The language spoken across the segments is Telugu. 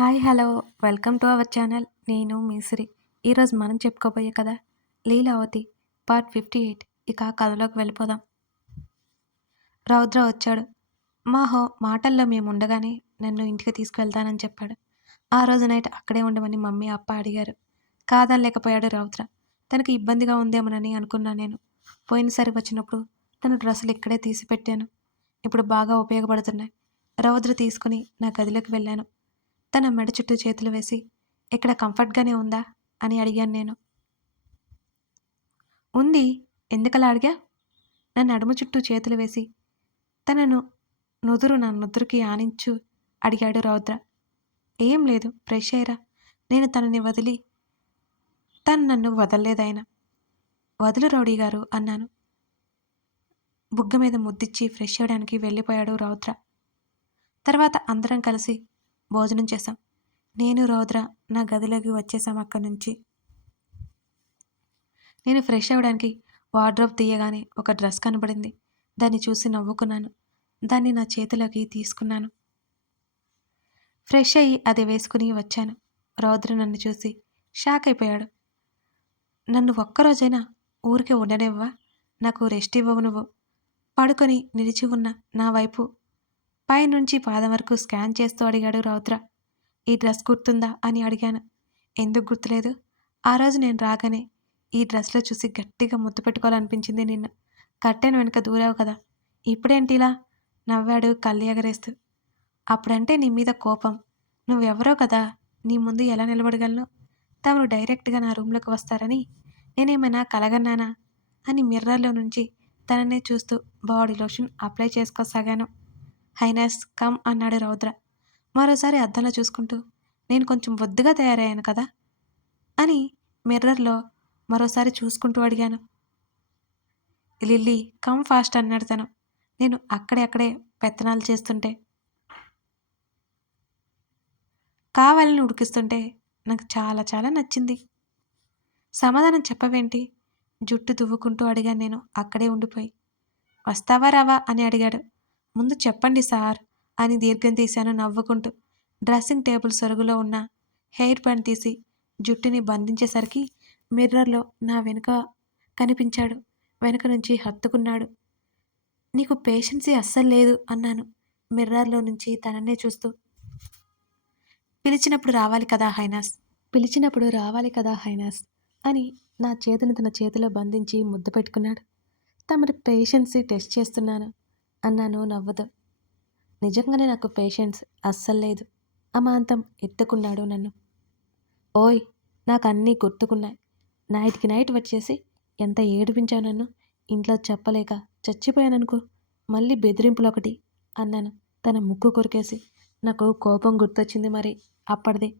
Hi hello. Welcome to our channel. నేను మీసిరి ఈరోజు మనం చెప్పుకోబోయే కదా లీలావతి పార్ట్ ఫిఫ్టీ ఎయిట్. ఇక కథలోకి వెళ్ళిపోదాం. రౌద్ర వచ్చాడు. మా హో మాటల్లో మేము ఉండగానే నన్ను ఇంటికి తీసుకువెళ్తానని చెప్పాడు. ఆ రోజు నైట్ అక్కడే ఉండమని మమ్మీ అప్ప అడిగారు. కాదనలేకపోయాడు రౌద్ర. తనకి ఇబ్బందిగా ఉందేమోనని అనుకున్నా నేను. పోయినసారి వచ్చినప్పుడు తన డ్రెస్సులు ఇక్కడే తీసి పెట్టాను ఇప్పుడు బాగా ఉపయోగపడుతున్నాయి. రౌద్ర తీసుకుని నా గదిలోకి వెళ్ళాను. తన మెడ చుట్టూ చేతులు వేసి ఇక్కడ కంఫర్ట్గానే ఉందా? అని అడిగాను నేను. ఉంది. ఎందుకలా అడిగా? నా నడుము చుట్టూ చేతులు వేసి తనను నుదురు నా నుదురుకి ఆనించు అడిగాడు రౌద్ర. ఏం లేదు. ఫ్రెష్ అయ్యరా. నేను తనని వదిలి తను నన్ను వదలలేదాయన వదులు రౌడీ గారు అన్నాను. బుగ్గ మీద ముద్దిచ్చి ఫ్రెష్ అవ్వడానికి వెళ్ళిపోయాడు రౌద్ర. తర్వాత అందరం కలిసి భోజనం చేశాం. నేను రౌద్ర నా గదిలోకి వచ్చేసాం అక్కడి నుంచి. నేను ఫ్రెష్ అవ్వడానికి వార్డ్రోబ్ తీయగానే ఒక డ్రెస్ కనబడింది. దాన్ని చూసి నవ్వుకున్నాను. దాన్ని నా చేతిలోకి తీసుకున్నాను. ఫ్రెష్ అయ్యి అది వేసుకుని వచ్చాను. రౌద్ర నన్ను చూసి షాక్ అయిపోయాడు. నన్ను ఒక్కరోజైనా ఊరికే ఉండనివ్వా నాకు రెస్ట్ ఇవ్వవు నువ్వు. పడుకొని నిలిచి ఉన్న నా వైపు పైనుంచి పాదం వరకు స్కాన్ చేస్తూ అడిగాడు రౌద్ర. ఈ డ్రెస్ గుర్తుందా? అని అడిగాను. ఎందుకు గుర్తులేదు? ఆ రోజు నేను రాగానే ఈ డ్రెస్లో చూసి గట్టిగా ముద్దు పెట్టుకోవాలనిపించింది నిన్ను. కట్టెను వెనుక దూరావు కదా. ఇప్పుడేంటి ఇలా నవ్వాడు కళ్ళు ఎగరేస్తూ. అప్పుడంటే నీ మీద కోపం. నువ్వెవరో కదా? నీ ముందు ఎలా నిలబడగలను? తమను డైరెక్ట్గా నా రూమ్లోకి వస్తారని నేనేమైనా కలగన్నానా? అని మిర్రర్లో నుంచి తననే చూస్తూ బాడీ లోషన్ అప్లై చేసుకోసాగాను. హైనస్ కమ్ అన్నాడు రౌద్ర. మరోసారి అద్దంలో చూసుకుంటూ నేను కొంచెం బొద్దుగా తయారయ్యాను కదా? అని మిర్రర్లో మరోసారి చూసుకుంటూ అడిగాను. లిల్లీ కమ్ ఫాస్ట్ అన్నాడు తను. నేను అక్కడే అక్కడే పెత్తనాలు చేస్తుంటే. కావాలని ఉడికిస్తుంటే నాకు చాలా చాలా నచ్చింది. సమాధానం చెప్పవేంటి? జుట్టు దువ్వుకుంటూ అడిగాను నేను అక్కడే ఉండిపోయి. వస్తావా రావా అని అడిగాడు. ముందు చెప్పండి సార్ అని దీర్ఘం తీశాను నవ్వుకుంటూ. డ్రెస్సింగ్ టేబుల్ సొరుగులో ఉన్న హెయిర్ బ్యాండ్ తీసి జుట్టుని బంధించేసరికి మిర్రర్లో నా వెనుక కనిపించాడు. వెనుక నుంచి హత్తుకున్నాడు. నీకు పేషెన్సీ అస్సలు లేదు అన్నాను మిర్రర్లో నుంచి తననే చూస్తూ. పిలిచినప్పుడు రావాలి కదా హైనాస్? పిలిచినప్పుడు రావాలి కదా హైనాస్? అని నా చేతిని తన చేతిలో బంధించి ముద్దు పెట్టుకున్నాడు. తమరి పేషెన్సీ టెస్ట్ చేస్తున్నాను. అన్నాను నవ్వుతూ. నిజంగానే నాకు పేషెన్స్ అస్సలు లేదు అమాంతం ఎత్తుకున్నాడు నన్ను. ఓయ్ నాకు అన్నీ గుర్తుకున్నాయి. నైట్కి నైట్ వచ్చేసి ఎంత ఏడిపించావు నన్ను? ఇంట్లో చెప్పలేక చచ్చిపోయాననుకో మళ్ళీ బెదిరింపులు ఒకటి అన్నాను తన ముక్కు కొరికేసి. నాకు కోపం గుర్తొచ్చింది మరి అప్పటిదే.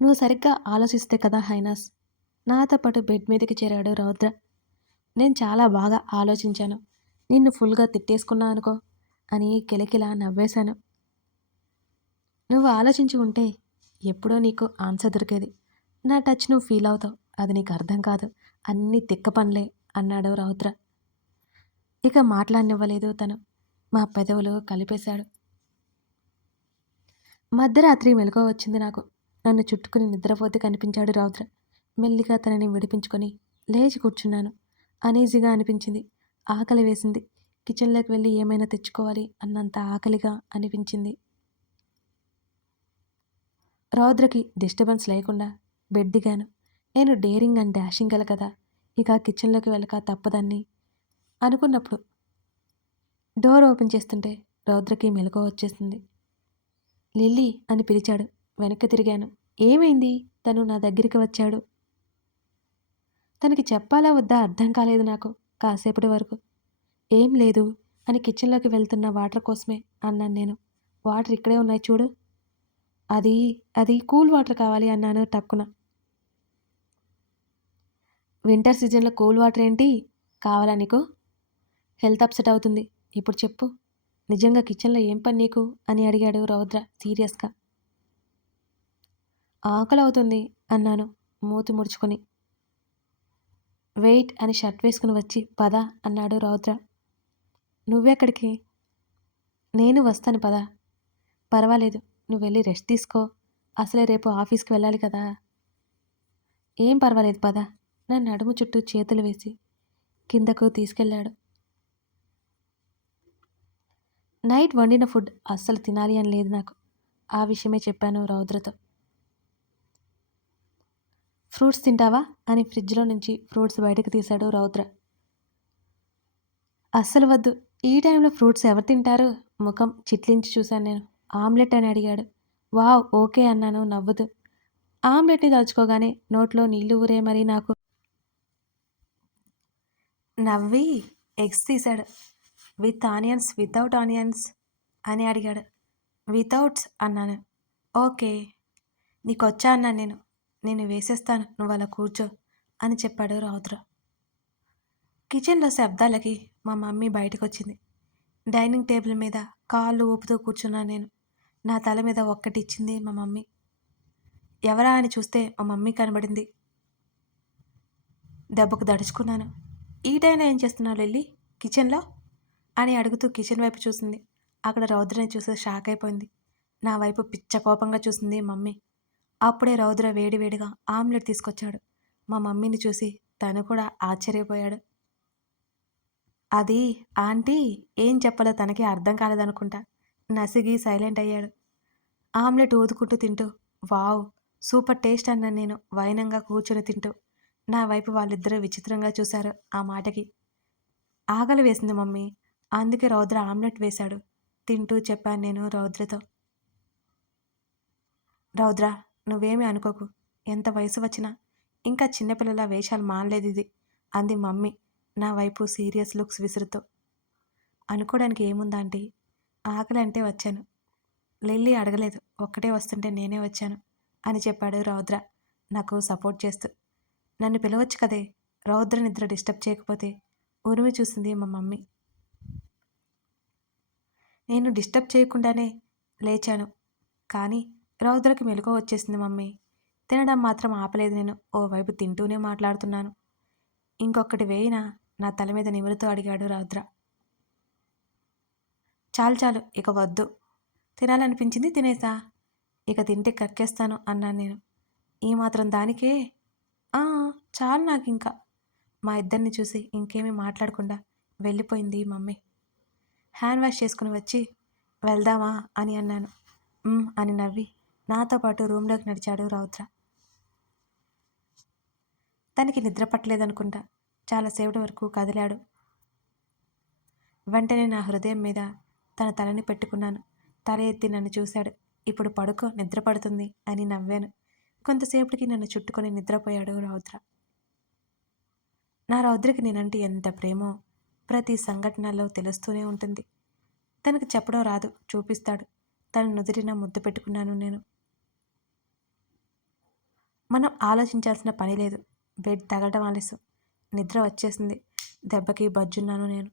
నువ్వు సరిగ్గా ఆలోచిస్తే కదా హైనాస్. నాతో పాటు బెడ్ మీదకి చేరాడు రౌద్ర. నేను చాలా బాగా ఆలోచించాను. నిన్ను ఫుల్గా తిట్టేసుకున్నా అనుకో అని కిలకిలా నవ్వేశాను. నువ్వు ఆలోచించి ఉంటే ఎప్పుడో నీకు ఆన్సర్ దొరికేది. నా టచ్ నువ్వు ఫీల్ అవుతావు. అది నీకు అర్థం కాదు. అన్నీ తిక్క పనులే అన్నాడు రౌద్ర. ఇక మాట్లాడనివ్వలేదు తను. మా పెదవులు కలిపేశాడు. మధ్యరాత్రి మెలకువ వచ్చింది నాకు. నన్ను చుట్టుకుని నిద్రపోతే కనిపించాడు రౌద్ర. మెల్లిగా తనని విడిపించుకొని లేచి కూర్చున్నాను. అనేజీగా అనిపించింది. ఆకలి వేసింది. కిచెన్లోకి వెళ్ళి ఏమైనా తెచ్చుకోవాలి అన్నంత ఆకలిగా అనిపించింది. రౌద్రకి డిస్టర్బెన్స్ లేకుండా బెడ్ దిగాను. నేను డేరింగ్ అండ్ డాషింగ్ గల కదా ఇక కిచెన్లోకి వెళ్ళక తప్పదని అనుకున్నప్పుడు డోర్ ఓపెన్ చేస్తుంటే రౌద్రకి మెలకు వచ్చేసింది. లిల్లీ అని పిలిచాడు. వెనక్కి తిరిగాను. ఏమైంది? తను నా దగ్గరికి వచ్చాడు. తనకి చెప్పాలా వద్దా అర్థం కాలేదు నాకు. కాసేపటి వరకు. ఏం లేదు అని కిచెన్లోకి వెళ్తున్న వాటర్ కోసమే అన్నాను నేను. వాటర్ ఇక్కడే ఉన్నాయి చూడు. అది అది కూల్ వాటర్ కావాలి అన్నాను టక్కున. వింటర్ సీజన్లో కూల్ వాటర్ ఏంటి? కావాలా నీకు? హెల్త్ అప్సెట్ అవుతుంది. ఇప్పుడు చెప్పు. నిజంగా కిచెన్లో ఏం పని నీకు? అని అడిగాడు రౌద్ర సీరియస్గా. ఆకలి అవుతుంది అన్నాను మూతి ముడుచుకొని. వెయిట్ అని షర్ట్ వేసుకుని వచ్చి పద అన్నాడు రౌద్ర. నువ్వెక్కడికి? నేను వస్తాను పద. పర్వాలేదు నువ్వు వెళ్ళి రెస్ట్ తీసుకో. అసలే రేపు ఆఫీస్కి వెళ్ళాలి కదా. ఏం పర్వాలేదు పద. నా నడుము చుట్టూ చేతులు వేసి కిందకు తీసుకెళ్ళాడు. నైట్ వండిన ఫుడ్ అస్సలు తినాలి అని లేదు నాకు. ఆ విషయమే చెప్పాను రౌద్రతో. ఫ్రూట్స్ తింటావా? అని ఫ్రిడ్జ్లో నుంచి ఫ్రూట్స్ బయటకు తీశాడు రౌద్ర. అస్సలు వద్దు. ఈ టైంలో ఫ్రూట్స్ ఎవరు తింటారు? ముఖం చిట్లించి చూశాను నేను. ఆమ్లెట్ అని అడిగాడు. వావ్ ఓకే అన్నాను నవ్వుతూ. ఆమ్లెట్ని దాచుకోగానే నోట్లో నీళ్ళు ఊరే మరి నాకు. నవ్వి ఎగ్స్ తీశాడు. విత్ ఆనియన్స్ వితౌట్ ఆనియన్స్ అని అడిగాడు. వితౌట్స్ అన్నాను. ఓకే నీకు వచ్చా అన్నాను నేను. నేను వేసేస్తాను నువ్వు అలా కూర్చో అని చెప్పాడు రౌద్ర. కిచెన్లో శబ్దాలకి మా మమ్మీ బయటకు వచ్చింది డైనింగ్ టేబుల్ మీద కాళ్ళు ఊపుతూ కూర్చున్నాను నేను. నా తల మీద ఒక్కటి ఇచ్చింది మా మమ్మీ. ఎవరా అని చూస్తే మా మమ్మీ కనబడింది. దెబ్బకు దడుచుకున్నాను. ఈ టైంలో ఏం చేస్తున్నావు వెళ్ళి కిచెన్లో? అని అడుగుతూ కిచెన్ వైపు చూసింది. అక్కడ రౌద్రని చూసి షాక్ అయిపోయింది. నా వైపు పిచ్చ కోపంగా చూసింది మమ్మీ. అప్పుడే రౌద్ర వేడివేడిగా ఆమ్లెట్ తీసుకొచ్చాడు. మా మమ్మీని చూసి తను కూడా ఆశ్చర్యపోయాడు. అది ఆంటీ ఏం చెప్పాలో తనకి అర్థం కాలేదనుకుంటా నసిగి సైలెంట్ అయ్యాడు. ఆమ్లెట్ ఊదుకుంటూ తింటూ వావ్ సూపర్ టేస్ట్ అన్నాను నేను వైనంగా కూర్చొని తింటూ. నా వైపు వాళ్ళిద్దరూ విచిత్రంగా చూశారు ఆ మాటకి. ఆకలి వేసింది మమ్మీ. అందుకే రౌద్ర ఆమ్లెట్ వేశాడు. తింటూ చెప్పాను నేను రౌద్రతో. రౌద్ర నువ్వేమీ అనుకోకు. ఎంత వయసు వచ్చినా ఇంకా చిన్నపిల్లల వేషాలు మానలేదు ఇది అంది మమ్మీ నా వైపు సీరియస్ లుక్స్ విసురుతూ. అనుకోవడానికి ఏముందా ఆంటీ? ఆకలి అంటే వచ్చాను. లిల్లీ అడగలేదు ఒక్కటే వస్తుంటే నేనే వచ్చాను అని చెప్పాడు రౌద్ర నాకు సపోర్ట్ చేస్తూ. నన్ను పిలవచ్చు కదే? రౌద్ర నిద్ర డిస్టర్బ్ చేయకపోతే ఉరిమి చూసింది మా మమ్మీ. నేను డిస్టర్బ్ చేయకుండానే లేచాను కానీ రౌద్రకి మెలకు వచ్చేసింది మమ్మీ. తినడం మాత్రం ఆపలేదు నేను. ఓవైపు తింటూనే మాట్లాడుతున్నాను. ఇంకొకటి వేయినా నా తల మీద నిమురుతూ అడిగాడు రౌద్ర. చాలు చాలు ఇక వద్దు. తినాలనిపించింది తినేసా. ఇక తింటే కక్కేస్తాను అన్నాను నేను. ఈ మాత్రం దానికే? చాలు నాకు ఇంకా మా ఇద్దరిని చూసి ఇంకేమీ మాట్లాడకుండా వెళ్ళిపోయింది మమ్మీ. హ్యాండ్ వాష్ చేసుకుని వచ్చి వెళ్దామా? అని అన్నాను. అని నవ్వి. నాతో పాటు రూమ్లోకి నడిచాడు రౌద్ర. తనకి నిద్ర పట్టలేదనుకుంటా. చాలాసేపటి వరకు కదిలాడు. వెంటనే నా హృదయం మీద తన తలని పెట్టుకున్నాను. తల ఎత్తి నన్ను చూశాడు. ఇప్పుడు పడుకో నిద్ర పడుతుంది అని నవ్వాను. కొంతసేపటికి నన్ను చుట్టుకొని నిద్రపోయాడు రౌద్ర. నా రౌద్రకి నేనంటే ఎంత ప్రేమో ప్రతి సంఘటనలో తెలుస్తూనే ఉంటుంది. తనకు చెప్పడం రాదు చూపిస్తాడు. తన నుదిరిన ముద్దు పెట్టుకున్నాను నేను. మనం ఆలోచించాల్సిన పని లేదు. బెడ్ తగలడం ఆలస్యం. నిద్ర వచ్చేసింది. దెబ్బకి బజ్జున్నాను నేను.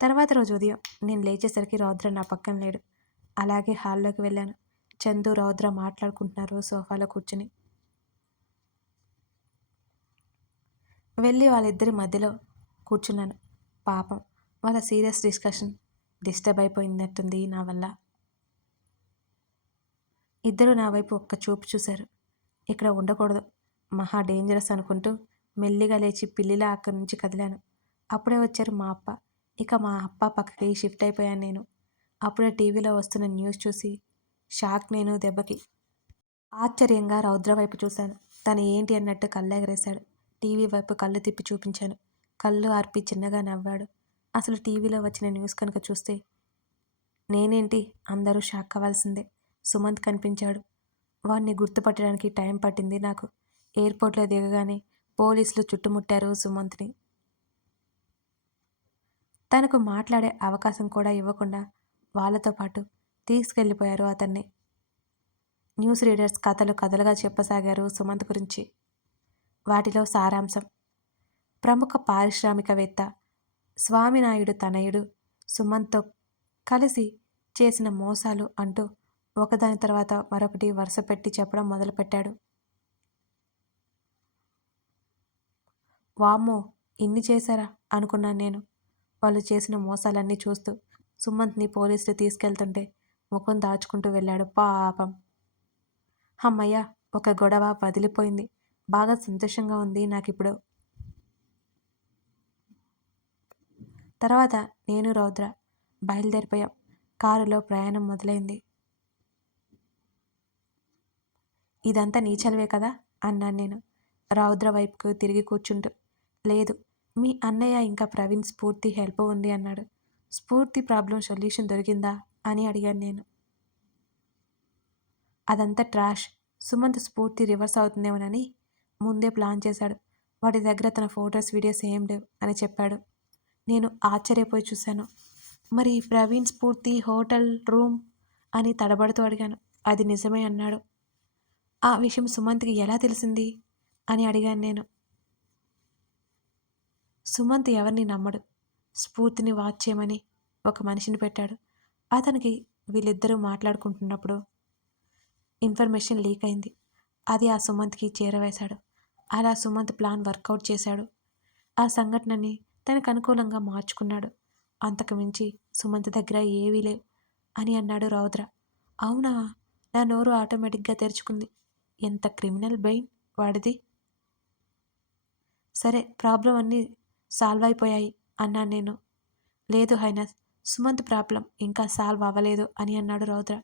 తర్వాత రోజు ఉదయం నేను లేచేసరికి రౌద్ర నా పక్కన లేడు. అలాగే హాల్లోకి వెళ్ళాను. చందు రౌద్ర మాట్లాడుకుంటున్నారు సోఫాలో కూర్చుని. వెళ్ళి వాళ్ళిద్దరి మధ్యలో కూర్చున్నాను. పాపం వాళ్ళ సీరియస్ డిస్కషన్ డిస్టర్బ్ అయిపోయినట్టుంది నా వల్ల. ఇద్దరు నా వైపు ఒక్క చూపు చూశారు. ఇక్కడ ఉండకూడదు. మహా డేంజరస్ అనుకుంటూ మెల్లిగా లేచి పిల్లిలా అక్కడి నుంచి కదిలాను. అప్పుడే వచ్చారు మా అప్ప. ఇక మా అప్ప పక్కకి షిఫ్ట్ అయిపోయాను నేను. అప్పుడే టీవీలో వస్తున్న న్యూస్ చూసి షాక్ నేను దెబ్బకి. ఆశ్చర్యంగా రౌద్ర వైపు చూశాను. తను ఏంటి అన్నట్టు కళ్ళు ఎగరేశాడు టీవీ వైపు కళ్ళు తిప్పి చూపించాను. కళ్ళు ఆర్పి చిన్నగా నవ్వాడు. అసలు టీవీలో వచ్చిన న్యూస్ కనుక చూస్తే నేనేంటి అందరూ షాక్ అవ్వాల్సిందే? సుమంత్ కనిపించాడు. వాడిని గుర్తుపట్టడానికి టైం పట్టింది నాకు. ఎయిర్పోర్ట్లో దిగగానే పోలీసులు చుట్టుముట్టారు సుమంత్ని. తనకు మాట్లాడే అవకాశం కూడా ఇవ్వకుండా వాళ్ళతో పాటు తీసుకెళ్ళిపోయారు అతన్ని. న్యూస్ రీడర్స్ కథలు కథలుగా చెప్పసాగారు సుమంత్ గురించి. వాటిలో సారాంశం. ప్రముఖ పారిశ్రామికవేత్త స్వామినాయుడు తనయుడు సుమంత్తో కలిసి చేసిన మోసాలు అంటూ ఒకదాని తర్వాత మరొకటి వరుస పెట్టి చెప్పడం మొదలుపెట్టాడు. వామ్మో ఇన్ని చేశారా? అనుకున్నాను నేను. వాళ్ళు చేసిన మోసాలన్నీ చూస్తూ సుమంత్ని పోలీసులు తీసుకెళ్తుంటే ముఖం దాచుకుంటూ వెళ్ళాడు పాపం. అమ్మయ్య ఒక గొడవ వదిలిపోయింది. బాగా సంతోషంగా ఉంది నాకిప్పుడు. తర్వాత నేను రౌద్ర బయలుదేరిపోయాం. కారులో ప్రయాణం మొదలైంది. ఇదంతా నీ చదివే కదా? అన్నాను నేను. రౌద్ర వైపుకు తిరిగి కూర్చుంటూ. లేదు మీ అన్నయ్య ఇంకా ప్రవీణ్ స్ఫూర్తి హెల్ప్ ఉంది అన్నాడు. స్ఫూర్తి ప్రాబ్లం సొల్యూషన్ దొరికిందా? అని అడిగాను నేను. అదంతా ట్రాష్. సుమంత్ స్ఫూర్తి రివర్స్ అవుతుందేమోనని ముందే ప్లాన్ చేశాడు. వాటి దగ్గర తన ఫొటోస్ వీడియోస్ ఏం లేవు అని చెప్పాడు. నేను ఆశ్చర్యపోయి చూశాను. మరి ప్రవీణ్ స్ఫూర్తి హోటల్ రూమ్ అని తడబడుతూ అడిగాను. అది నిజమే అన్నాడు. ఆ విషయం సుమంత్కి ఎలా తెలిసింది? అని అడిగాను నేను. సుమంత్ ఎవరిని నమ్మడు. స్ఫూర్తిని వాచ్ చేయమని ఒక మనిషిని పెట్టాడు. అతనికి వీళ్ళిద్దరూ మాట్లాడుకుంటున్నప్పుడు ఇన్ఫర్మేషన్ లీక్ అయింది. అది ఆ సుమంత్కి చేరవేశాడు. అలా సుమంత్ ప్లాన్ వర్కౌట్ చేశాడు. ఆ సంఘటనని తనకు అనుకూలంగా మార్చుకున్నాడు. అంతకు మించి సుమంత్ దగ్గర ఏవీ లేవు అని అన్నాడు రౌద్ర. అవునా? నా నోరు ఆటోమేటిక్గా తెరుచుకుంది. ఎంత క్రిమినల్ బ్రెయిన్ వాడిది? సరే ప్రాబ్లం అన్నీ సాల్వ్ అయిపోయాయి అన్నాను నేను. లేదు హైనస్ సుమంత్ ప్రాబ్లం ఇంకా సాల్వ్ అవ్వలేదు అని అన్నాడు రౌద్ర.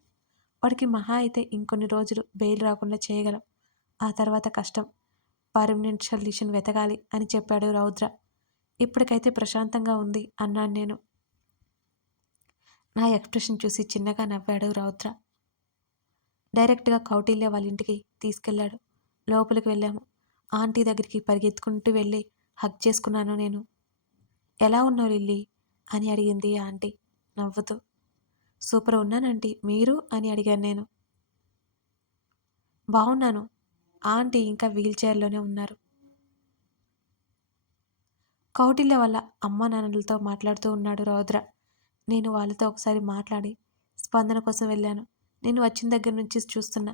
వాడికి మహా అయితే ఇంకొన్ని రోజులు బెయిల్ రాకుండా చేయగలం. ఆ తర్వాత కష్టం. పర్మనెంట్ సొల్యూషన్ వెతకాలి అని చెప్పాడు రౌద్ర. ఇప్పటికైతే ప్రశాంతంగా ఉంది అన్నాను నేను. నా ఎక్స్ప్రెషన్ చూసి చిన్నగా నవ్వాడు రౌద్ర. డైరెక్ట్గా కౌటిల్య వాళ్ళ ఇంటికి తీసుకెళ్ళాడు. లోపలికి వెళ్ళాము. ఆంటీ దగ్గరికి పరిగెత్తుకుంటూ వెళ్ళి హక్ చేసుకున్నాను నేను. ఎలా ఉన్నావు లిల్లీ? అని అడిగింది ఆంటీ. నవ్వుతూ. సూపర్ ఉన్నానంటీ. మీరు? అని అడిగాను నేను. బాగున్నాను ఆంటీ ఇంకా వీల్ చైర్లోనే ఉన్నారు. కౌటిల్య వాళ్ళ అమ్మ నాన్నలతో మాట్లాడుతూ ఉన్నాడు రౌద్ర. నేను వాళ్ళతో ఒకసారి మాట్లాడి స్పందన కోసం వెళ్ళాను. నేను వచ్చిన దగ్గర నుంచి చూస్తున్నా.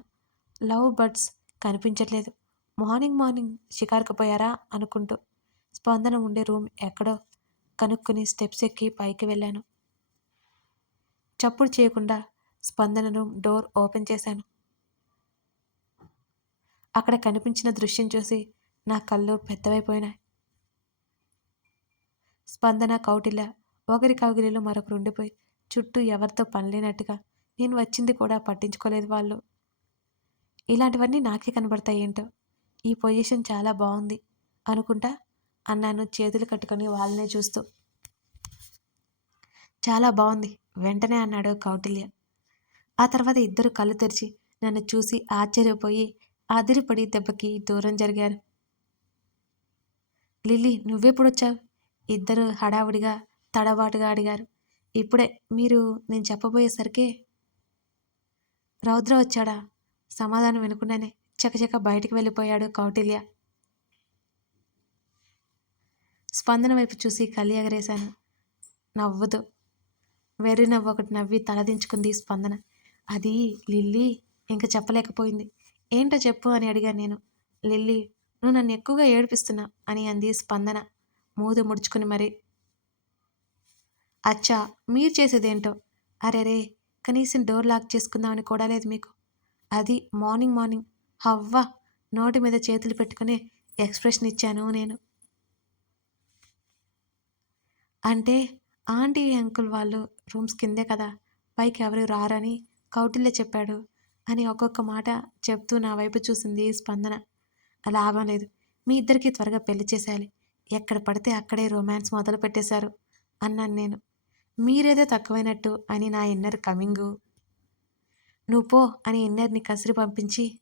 లవ్ బర్డ్స్ కనిపించట్లేదు. మార్నింగ్ మార్నింగ్ షికార్కు పోయారా అనుకుంటూ స్పందన ఉండే రూమ్ ఎక్కడో కనుక్కొని స్టెప్స్ ఎక్కి పైకి వెళ్ళాను. చప్పుడు చేయకుండా స్పందన రూమ్ డోర్ ఓపెన్ చేశాను. అక్కడ కనిపించిన దృశ్యం చూసి నా కళ్ళు పెద్దవైపోయినాయి. స్పందన కౌటిల్య ఒకరి కౌగిలిలో మరొకరు ఉండిపోయి చుట్టూ ఎవరితో పనిలేనట్టుగా నేను వచ్చింది కూడా పట్టించుకోలేదు వాళ్ళు. ఇలాంటివన్నీ నాకే కనబడతాయి ఏంటో? ఈ పొజిషన్ చాలా బాగుంది అనుకుంటా అన్నాను చేతులు కట్టుకొని వాళ్ళనే చూస్తూ. చాలా బాగుంది వెంటనే అన్నాడు కౌటిల్య. ఆ తర్వాత ఇద్దరు కళ్ళు తెరిచి నన్ను చూసి ఆశ్చర్యపోయి అదిరిపడి దెబ్బకి దూరం జరిగారు. లిల్లీ నువ్వెప్పుడొచ్చావు ఇద్దరు హడావుడిగా తడబాటుగా అడిగారు. ఇప్పుడే మీరు నేను చెప్పబోయేసరికి రౌద్ర వచ్చాడా? సమాధానం వినకుండానే చకచక బయటికి వెళ్ళిపోయాడు కౌటిల్య. స్పందన వైపు చూసి కలి ఎగరేశాను. నవ్వదు వెర్రి నవ్వు ఒకటి నవ్వి తలదించుకుంది స్పందన. అది లిల్లీ ఇంకా చెప్పలేకపోయింది. ఏంటో చెప్పు అని అడిగాను నేను. లిల్లీ నువ్వు నన్ను ఎక్కువగా ఏడిపిస్తున్నా అని అంది స్పందన. మూదు ముడుచుకుని మరి. అచ్చా మీరు చేసేదేంటో? అరే రే కనీసం డోర్ లాక్ చేసుకుందామని కూడా లేదు మీకు. అది మార్నింగ్ మార్నింగ్. హవ్వ నోటి మీద చేతులు పెట్టుకుని ఎక్స్ప్రెషన్ ఇచ్చాను నేను. అంటే ఆంటీ అంకుల్ వాళ్ళు రూమ్స్ కిందే కదా పైకి ఎవరు రారని కౌటిల్య చెప్పాడు అని ఒక్కొక్క మాట చెప్తూ నా వైపు చూసింది స్పందన. లాభం లేదు. మీ ఇద్దరికి త్వరగా పెళ్ళి చేసేయాలి. ఎక్కడ పడితే అక్కడే రొమాన్స్ మొదలు పెట్టేశారు అన్నాను నేను. మీరేదో తక్కువైనట్టు అని నా ఎన్నర్ కమింగు. నువ్వు పో అని ఎన్నర్ని కసిరి పంపించి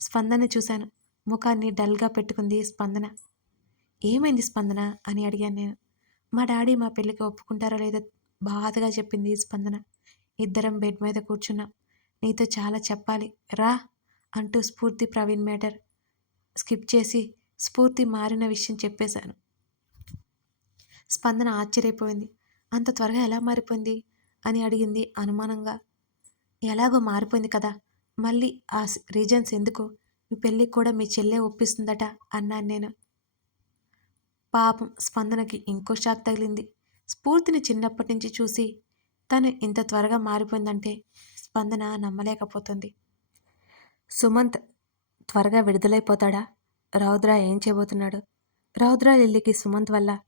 స్పందన చూశాను. ముఖాన్ని డల్గా పెట్టుకుంది స్పందన. ఏమైంది స్పందన అని అడిగాను నేను. మా డాడీ మా పెళ్ళికి ఒప్పుకుంటారో లేదో బాధగా చెప్పింది స్పందన. ఇద్దరం బెడ్ మీద కూర్చున్నాం. నీతో చాలా చెప్పాలి. రా అంటూ స్ఫూర్తి ప్రవీణ్ మేటర్ స్కిప్ చేసి స్ఫూర్తి మారిన విషయం చెప్పేశాను. స్పందన ఆశ్చర్యపోయింది. అంత త్వరగా ఎలా మారిపోయింది? అని అడిగింది అనుమానంగా. ఎలాగో మారిపోయింది కదా మళ్ళీ ఆ రీజన్స్ ఎందుకు? మీ పెళ్ళికి కూడా మీ చెల్లె ఒప్పిస్తుందట అన్నాను నేను. పాపం స్పందనకి ఇంకో షాక్ తగిలింది. స్ఫూర్తిని చిన్నప్పటి నుంచి చూసి తను ఇంత త్వరగా మారిపోయిందంటే స్పందన నమ్మలేకపోతుంది. సుమంత్ త్వరగా విడుదలైపోతాడా? రౌద్ర ఏం చేయబోతున్నాడు? రౌద్ర లిల్లికి సుమంత్ వల్ల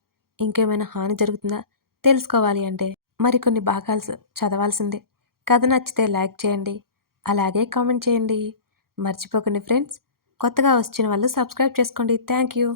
ఇంకేమైనా హాని జరుగుతుందా? తెలుసుకోవాలి అంటే మరికొన్ని భాగాలు చదవాల్సిందే. కథ నచ్చితే లైక్ చేయండి. అలాగే కామెంట్ చేయండి. మర్చిపోకండి ఫ్రెండ్స్. కొత్తగా వచ్చిన వాళ్ళు సబ్స్క్రైబ్ చేసుకోండి. Thank you.